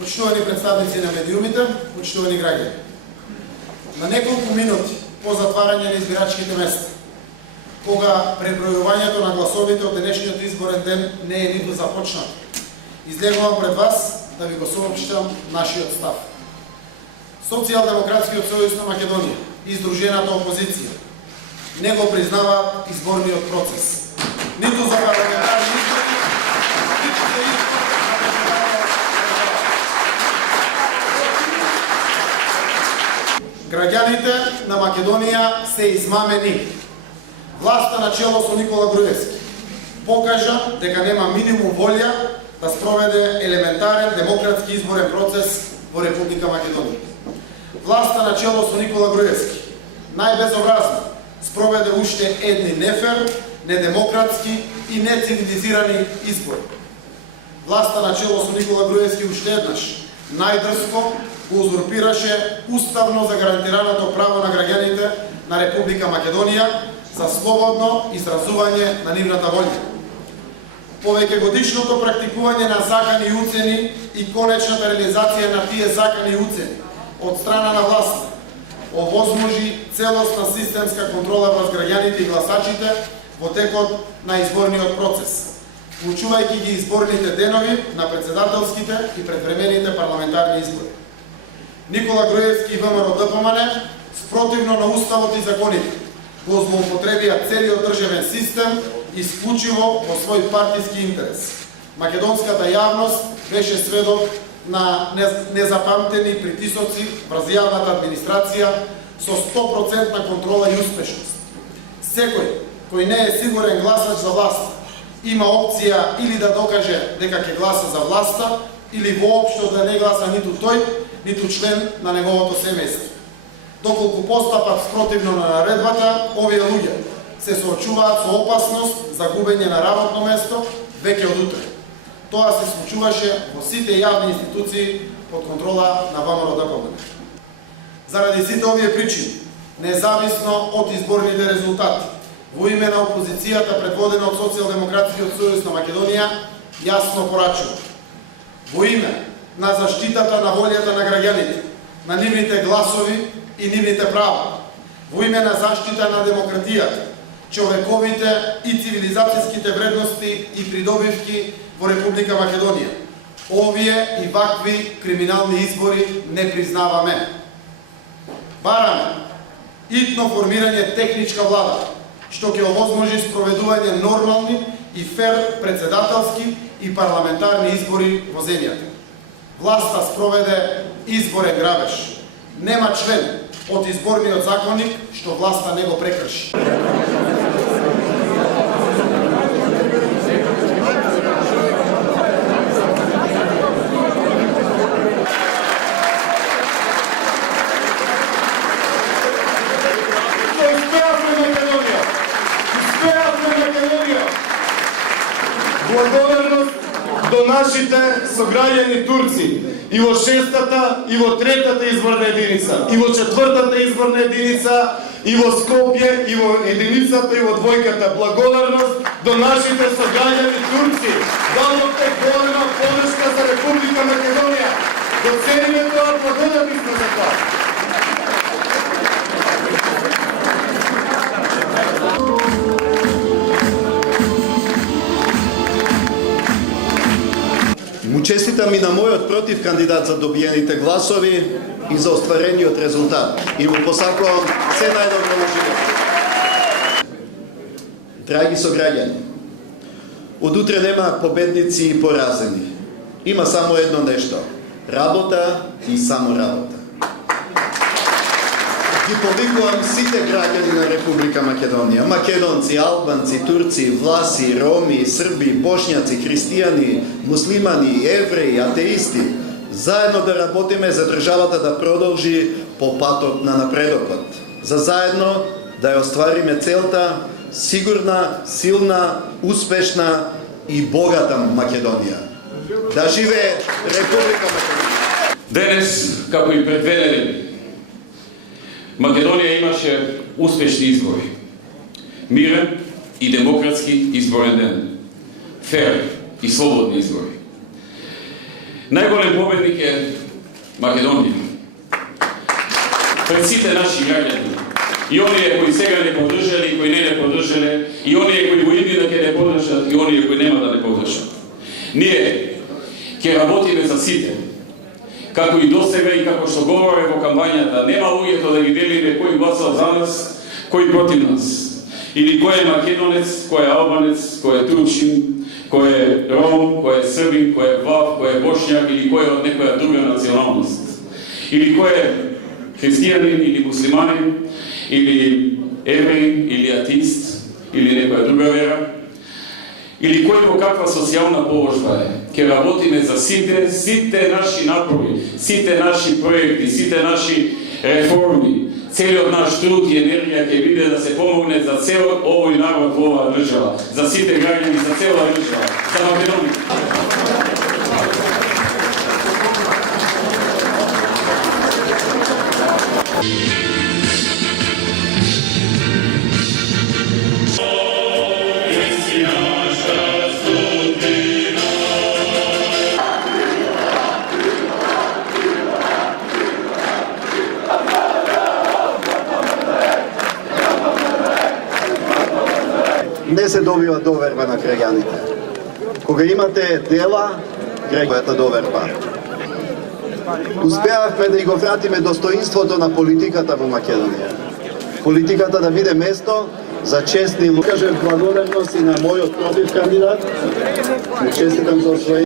Почитувани представници на медиумите, почитувани граѓани. На неколку минути по затварање на избирачките места, кога пребројувањето на гласовите од денешниот изборен ден не е ниту започнато, излегувам пред вас да ви го соопштам нашиот став. Социјалдемократскиот сојуз на Македонија и Сдружената опозиција не го признава изборниот процес. Ниту за парламентарни избори, ниту за избори. Граѓаните на Македонија се измамени. Власта на чело со Никола Груевски покажа дека нема минимум волја да спроведе елементарен демократски изборен процес во Република Македонија. Власта на чело со Никола Груевски најбезобразно спроведе уште едни нефер, недемократски и нецивилизирани избори. Власта на чело со Никола Груевски уште еднаш најдрско го узурпираше уставно загарантираното право на граѓаните на Република Македонија за слободно изразување на нивната волја. Повеќегодишното практикување на закани и уцени и конечната реализација на тие закани и уцени од страна на власт овозможи целосна системска контрола врз граѓаните и гласачите во текот на изборниот процес, вклучувајќи ги изборните денови на председателските и предвремените парламентарни избори. Никола Груевски и ВМРО ДПМН, спротивно на уставот и законите, го злоупотребија целиот државен систем исклучиво во свој партиски интерес. Македонската јавност беше сведок на незапамтени притисоци врз јавната администрација со 100% контрола и успешност. Секој кој не е сигурен гласач за власт има опција или да докаже дека ќе гласа за власта, или воопшто да не гласа ниту тој, ниту член на неговото семејство. Доколку постапат спротивно на наредбата, овие луѓе се соочуваат со опасност за губење на работно место веќе од утре. Тоа се случуваше во сите јавни институции под контрола на ВМРО ДПМН. Заради сите овие причини, независно од изборните резултати, во име на опозицијата предводена од Социјалдемократскиот сојуз на Македонија, јасно порачува. Во име на заштитата на волјата на граѓаните, на нивните гласови и нивните права, во име на заштита на демократијата, човековите и цивилизацијските вредности и придобивки во Република Македонија. Овие и вакви криминални избори не признаваме. Бараме итно формирање техничка влада, што ќе овозможи спроведување нормални и фер председателски и парламентарни избори во земјата. Власта спроведе изборен грабеж. Нема член од изборниот законник што власта не го прекрши. Благодарност до нашите сограѓани турци и во 6-та и во 3-та изборна единица, и во 4-та изборна единица, и во Скопје, и во единицата, и во двојката. Благодарност до нашите сограѓани турци. Дадовте голема подршка за Република Македонија. Го цениме тоа, благодарни сме за тоа. Му честитам и на мојот против кандидат за добиените гласови и за остварениот резултат. И му посакувам се најдобро во животот. Драги сограѓани, од утре нема победници и поразени. Има само едно нешто – работа и само работа. Ги повикувам сите граѓани на Република Македонија, македонци, албанци, турци, власи, роми, срби, бошњаци, христијани, муслимани, евреи, атеисти, заедно да работиме за државата да продолжи по патот на напредокот. За заедно да ја оствариме целта сигурна, силна, успешна и богата Македонија. Да живее Република Македонија! Денес, како и пред 2 недели, Македонија имаше успешни избори. Мирен и демократски изборен ден. Фер и слободни избори. Најголем победник е Македонија. Пред сите наши граѓани, и оние кои сега не поддржале, и кои не поддржале, и оние кои го идни да ќе не поддржат, и оние кои нема да не поддржат. Ние ќе работиме за сите, како и досега и како што говоре во кампањата, нема луѓето да ги делиме кој гласал за нас, кој против нас, или кој е македонец, кој е албанец, кој е турчин, кој е ром, кој е србин, кој е влав, кој е бошњак или кој е од некоја друга националност, или кој е христијанин или муслиманин, или евреин, или атеист, или некоја друга вера, или кој во каква социјална положба е. Ке работиме за сите наши напори, сите наши проекти, сите наши реформи, целиот наш труд и енергија ќе биде да се помогне за целиот овој народ во оваа држава, за сите граѓани, за цела држава, за Македонија. Не се добива доверба на граѓаните. Кога имате дела, граѓаните доверба. Успеавме да го вратиме достоинството на политиката во Македонија. Политиката да биде место за честни луѓе. Кажем благодарност и на мојот против кандидат. Му честитам за освојување.